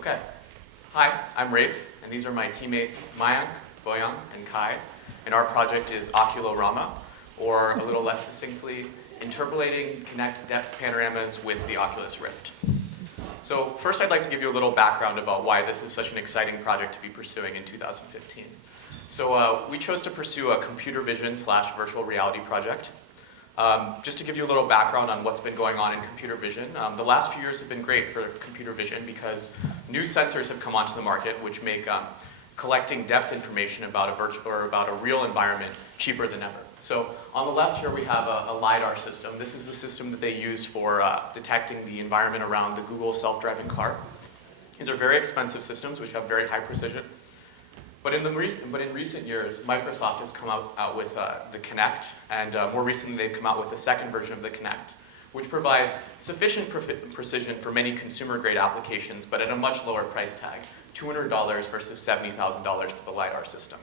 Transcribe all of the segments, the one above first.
Okay. Hi, I'm Rafe, and these are my teammates Mayank, Boyang, and Kai. And our project is Oculorama, or a little less succinctly, Interpolating Kinect depth panoramas with the Oculus Rift. So first I'd like to give you a little background about why this is such an exciting project to be pursuing in 2015. So we chose to pursue a computer vision / virtual reality project. Just to give you a little background on what's been going on in computer vision, the last few years have been great for computer vision because new sensors have come onto the market which make collecting depth information about a real environment cheaper than ever. So on the left here we have a LiDAR system. This is the system that they use for detecting the environment around the Google self-driving car. These are very expensive systems which have very high precision. But in recent years, Microsoft has come out with the Kinect, and more recently they've come out with the second version of the Kinect, which provides sufficient precision for many consumer-grade applications, but at a much lower price tag, $200 versus $70,000 for the LiDAR system.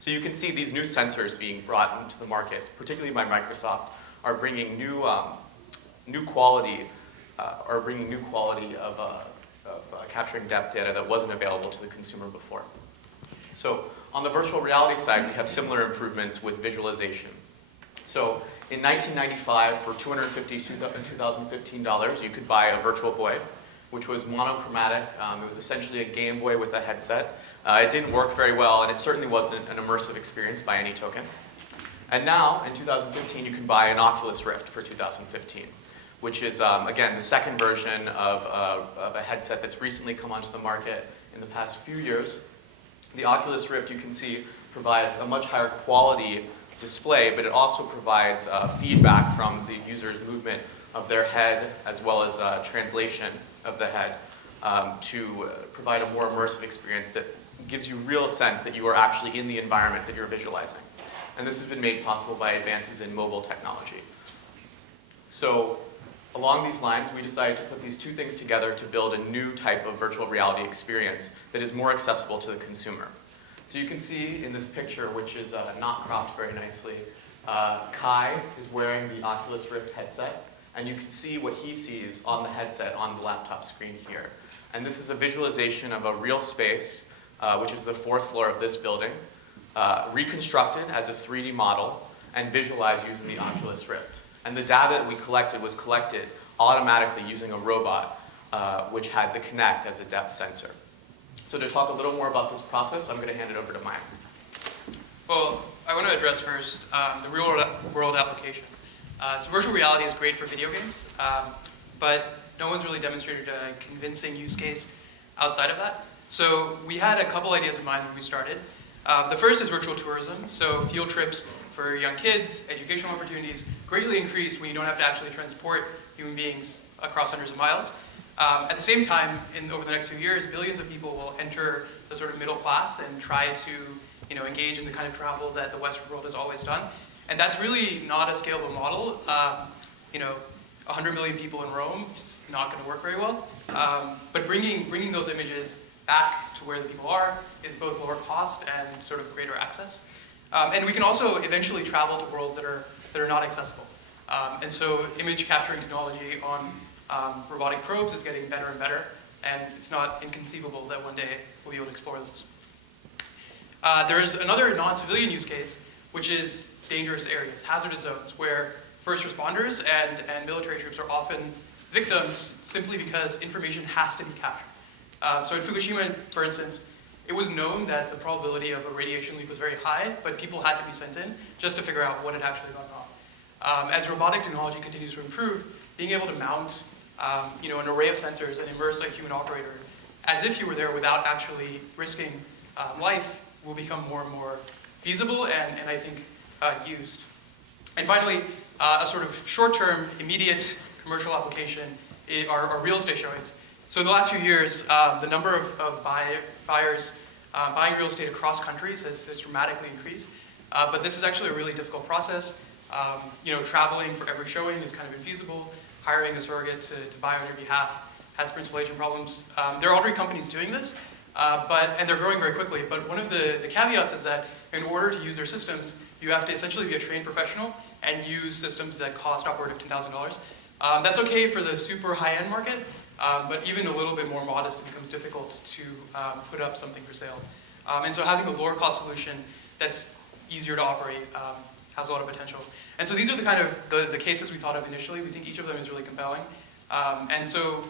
So you can see these new sensors being brought into the market, particularly by Microsoft, are bringing new quality of capturing depth data that wasn't available to the consumer before. So on the virtual reality side, we have similar improvements with visualization. So in 1995, for $250 $2015, you could buy a Virtual Boy, which was monochromatic. It was essentially a Game Boy with a headset. It didn't work very well, and it certainly wasn't an immersive experience by any token. And now, in 2015, you can buy an Oculus Rift for 2015, which is, again, the second version of a headset that's recently come onto the market in the past few years. The Oculus Rift, you can see, provides a much higher quality display, but it also provides feedback from the user's movement of their head, as well as translation of the head, to provide a more immersive experience that gives you real sense that you are actually in the environment that you're visualizing. And this has been made possible by advances in mobile technology. So along these lines, we decided to put these two things together to build a new type of virtual reality experience that is more accessible to the consumer. So you can see in this picture, which is not cropped very nicely, Kai is wearing the Oculus Rift headset, and you can see what he sees on the headset on the laptop screen here. And this is a visualization of a real space, which is the 4th floor of this building, reconstructed as a 3D model and visualized using the Oculus Rift. And the data that we collected was collected automatically using a robot, which had the Kinect as a depth sensor. So to talk a little more about this process, I'm going to hand it over to Mike. Well, I want to address first the real-world applications. So virtual reality is great for video games, but no one's really demonstrated a convincing use case outside of that. So we had a couple ideas in mind when we started. The first is virtual tourism, so field trips for young kids, educational opportunities greatly increase when you don't have to actually transport human beings across hundreds of miles. At the same time, over the next few years, billions of people will enter the sort of middle class and try to engage in the kind of travel that the Western world has always done. And that's really not a scalable model. 100 million people in Rome is not going to work very well. But bringing those images back to where the people are is both lower cost and sort of greater access. And we can also eventually travel to worlds that are not accessible. And so image capturing technology on robotic probes is getting better and better, and it's not inconceivable that one day we'll be able to explore those. There is another non-civilian use case, which is dangerous areas, hazardous zones, where first responders and military troops are often victims simply because information has to be captured. So in Fukushima, for instance, it was known that the probability of a radiation leak was very high, but people had to be sent in just to figure out what had actually gone wrong. As robotic technology continues to improve, being able to mount an array of sensors and immerse a human operator as if you were there without actually risking life will become more and more feasible and I think used. And finally, a sort of short-term, immediate commercial application are real estate showings. So in the last few years, the number of buyers buying real estate across countries has dramatically increased. But this is actually a really difficult process. Traveling for every showing is kind of infeasible. Hiring a surrogate to buy on your behalf has principal agent problems. There are already companies doing this, and they're growing very quickly. But one of the caveats is that in order to use their systems, you have to essentially be a trained professional and use systems that cost upward of $10,000. That's okay for the super high-end market, But even a little bit more modest, it becomes difficult to put up something for sale. And so having a lower cost solution that's easier to operate has a lot of potential. And so these are the kind of the cases we thought of initially. We think each of them is really compelling. And so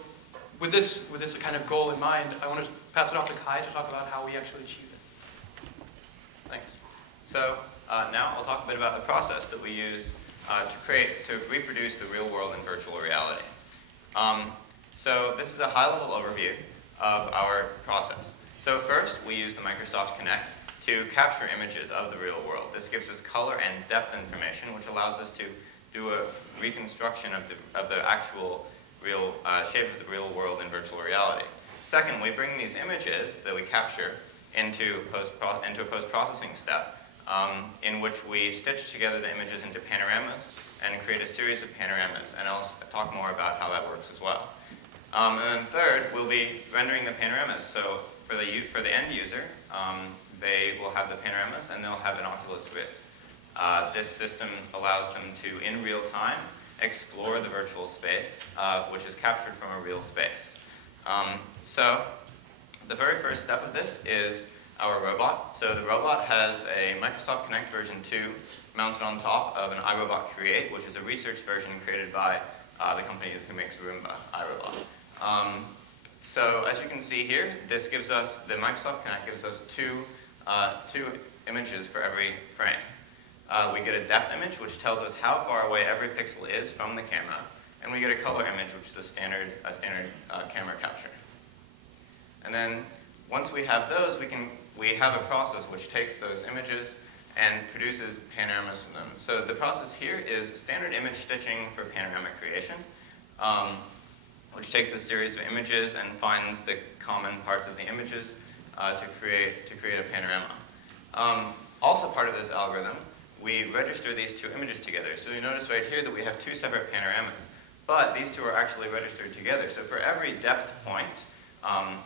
with this kind of goal in mind, I want to pass it off to Kai to talk about how we actually achieve it. Thanks. So now I'll talk a bit about the process that we use to reproduce the real world in virtual reality. So this is a high-level overview of our process. So first, we use the Microsoft Kinect to capture images of the real world. This gives us color and depth information, which allows us to do a reconstruction of the actual real shape of the real world in virtual reality. Second, we bring these images that we capture into a post-processing step, in which we stitch together the images into panoramas and create a series of panoramas. And I'll talk more about how that works as well. And then third, we'll be rendering the panoramas. So for the end user, they will have the panoramas and they'll have an Oculus Rift. This system allows them to, in real time, explore the virtual space, which is captured from a real space. So the very first step of this is our robot. So the robot has a Microsoft Kinect version 2 mounted on top of an iRobot Create, which is a research version created by the company who makes Roomba, iRobot. So as you can see here, the Microsoft Kinect gives us two images for every frame. We get a depth image, which tells us how far away every pixel is from the camera, and we get a color image, which is a standard camera capture. And then once we have those, we have a process which takes those images and produces panoramas from them. So the process here is standard image stitching for panorama creation, which takes a series of images and finds the common parts of the images to create a panorama. Also part of this algorithm, we register these two images together. So you notice right here that we have two separate panoramas, but these two are actually registered together. So for every depth point,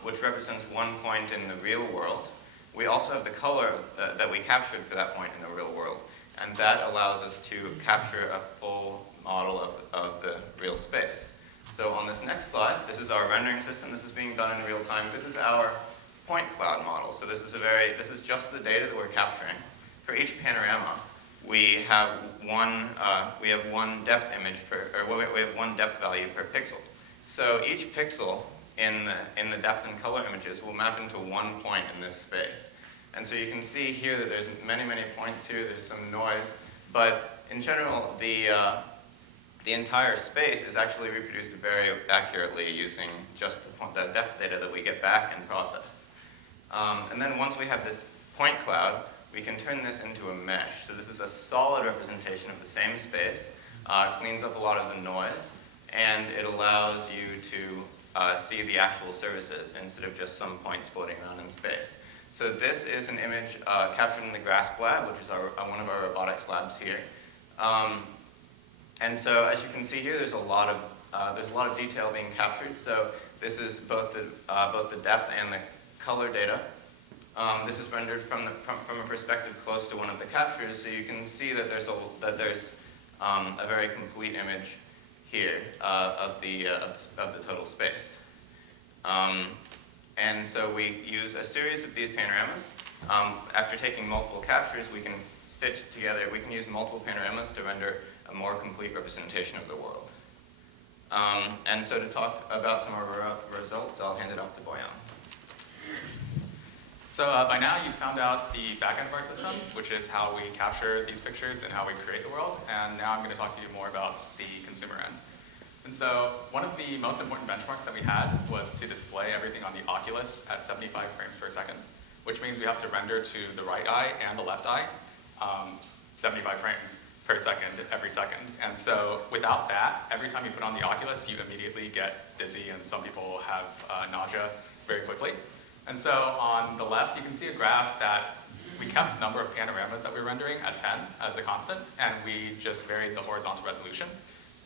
which represents one point in the real world, we also have the color that we captured for that point in the real world. And that allows us to capture a full model of the real space. So on this next slide, this is our rendering system. This is being done in real time. This is our point cloud model. So this is just the data that we're capturing. For each panorama, we have one depth image we have one depth value per pixel. So each pixel in the depth and color images will map into one point in this space. And so you can see here that there's many, many points here. There's some noise, but in general, the entire space is actually reproduced very accurately using just the depth data that we get back and process. And then once we have this point cloud, we can turn this into a mesh. So this is a solid representation of the same space, cleans up a lot of the noise, and it allows you to see the actual surfaces instead of just some points floating around in space. So this is an image captured in the GRASP lab, which is one of our robotics labs here. And so as you can see here, there's a lot of detail being captured. So this is both the depth and the color data. This is rendered from a perspective close to one of the captures, so you can see that there's a very complete image here of the total space. And so we use a series of these panoramas. After taking multiple captures, we can stitch together. We can use multiple panoramas to render a more complete representation of the world. And so to talk about some of our results, I'll hand it off to Boyan. So by now you've found out the back end of our system, which is how we capture these pictures and how we create the world. And now I'm going to talk to you more about the consumer end. And so one of the most important benchmarks that we had was to display everything on the Oculus at 75 frames per second, which means we have to render to the right eye and the left eye 75 frames per second every second. And so without that, every time you put on the Oculus, you immediately get dizzy, and some people have nausea very quickly. And so on the left, you can see a graph that we kept the number of panoramas that we were rendering at 10 as a constant, and we just varied the horizontal resolution.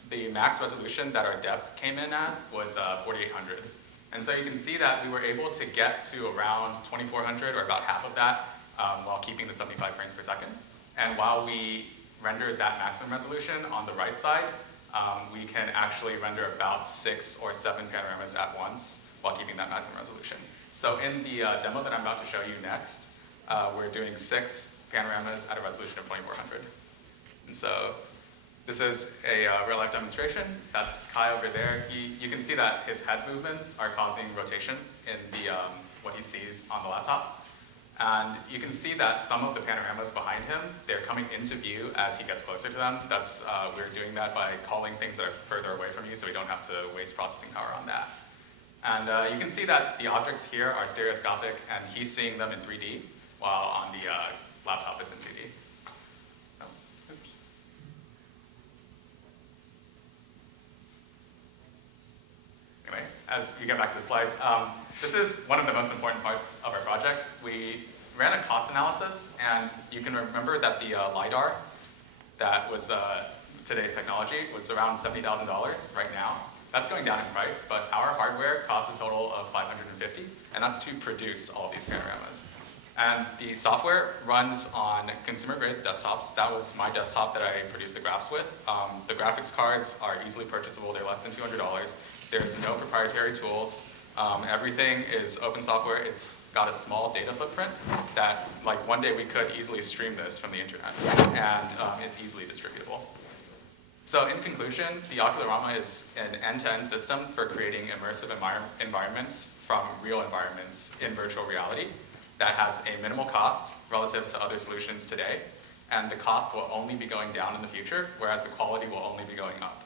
The max resolution that our depth came in at was 4800. And so you can see that we were able to get to around 2400, or about half of that, while keeping the 75 frames per second. And while we rendered that maximum resolution on the right side, we can actually render about 6 or 7 panoramas at once while keeping that maximum resolution. So in the demo that I'm about to show you next, we're doing 6 panoramas at a resolution of 2400. And so this is a real-life demonstration. That's Kai over there. You can see that his head movements are causing rotation in what he sees on the laptop. And you can see that some of the panoramas behind him, they're coming into view as he gets closer to them. That's, we're doing that by calling things that are further away from you so we don't have to waste processing power on that. And you can see that the objects here are stereoscopic and he's seeing them in 3D, while on the laptop it's in 2D. Oh, oops. Anyway, as you get back to the slides, this is one of the most important parts of our project. We ran a cost analysis, and you can remember that the LiDAR that was today's technology was around $70,000 right now. That's going down in price, but our hardware costs a total of $550, and that's to produce all of these panoramas. And the software runs on consumer-grade desktops. That was my desktop that I produced the graphs with. The graphics cards are easily purchasable. They're less than $200. There's no proprietary tools. Everything is open software. It's got a small data footprint that, like, one day we could easily stream this from the internet, and it's easily distributable. So in conclusion, the Oculorama is an end-to-end system for creating immersive environments from real environments in virtual reality that has a minimal cost relative to other solutions today, and the cost will only be going down in the future, whereas the quality will only be going up.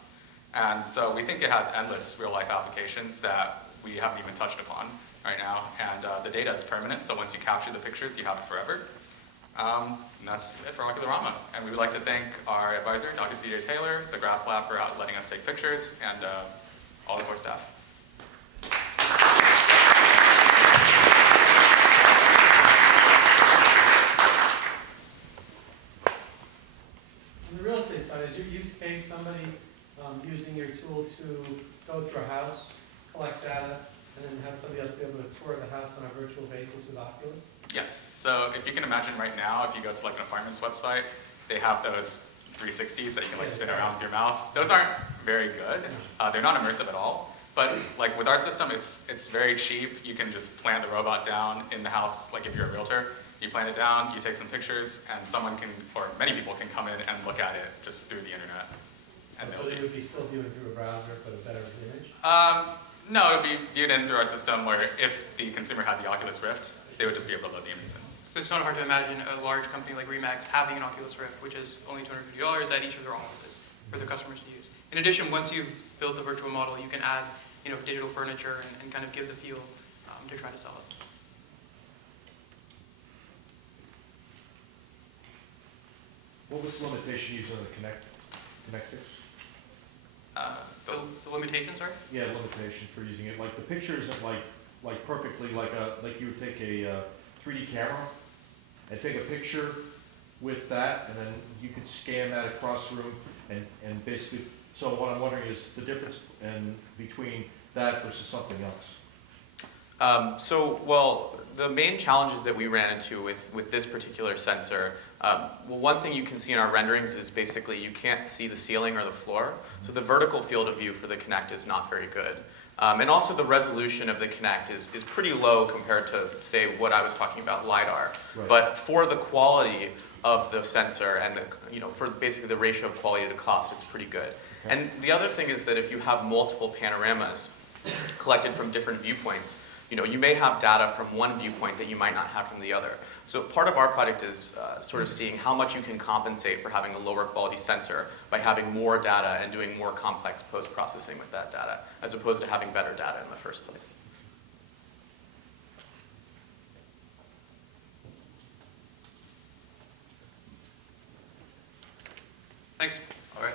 And so we think it has endless real-life applications that we haven't even touched upon right now, and the data is permanent, so once you capture the pictures, you have it forever. And that's it for Oculorama. And we would like to thank our advisor, Dr. C.J. Taylor, the GRASP Lab for letting us take pictures, and all the core staff. On the real estate side, is your use case somebody using your tool to go through a house, collect data, and then have somebody else be able to tour the house on a virtual basis with Oculus? Yes, so if you can imagine right now, if you go to like an apartments website, they have those 360s that you can like spin around with your mouse. Those aren't very good. They're not immersive at all. But like with our system, it's very cheap. You can just plant the robot down in the house, like if you're a realtor. You plant it down, you take some pictures, and someone can, or many people can come in and look at it just through the internet. And So they would be still viewing through a browser, but a better image? No, it would be viewed in through our system where if the consumer had the Oculus Rift, they would just be able to load the images in. So it's not hard to imagine a large company like Remax having an Oculus Rift, which is only $250 at each of their offices for their customers to use. In addition, once you've built the virtual model, you can add digital furniture and kind of give the feel to try to sell it. What was the limitation using the connectors? The limitations are? Yeah, limitation for using it. Like the picture isn't like perfectly like you would take a 3D camera and take a picture with that, and then you could scan that across the room and basically. So what I'm wondering is the difference between that versus something else. Well, the main challenges that we ran into with this particular sensor, well, one thing you can see in our renderings is basically you can't see the ceiling or the floor, so the vertical field of view for the Kinect is not very good. And also the resolution of the Kinect is pretty low compared to, say, what I was talking about, LiDAR. Right. But for the quality of the sensor and for basically the ratio of quality to cost, it's pretty good. Okay. And the other thing is that if you have multiple panoramas collected from different viewpoints, you may have data from one viewpoint that you might not have from the other. So part of our project is sort of seeing how much you can compensate for having a lower quality sensor by having more data and doing more complex post-processing with that data, as opposed to having better data in the first place. Thanks. All right.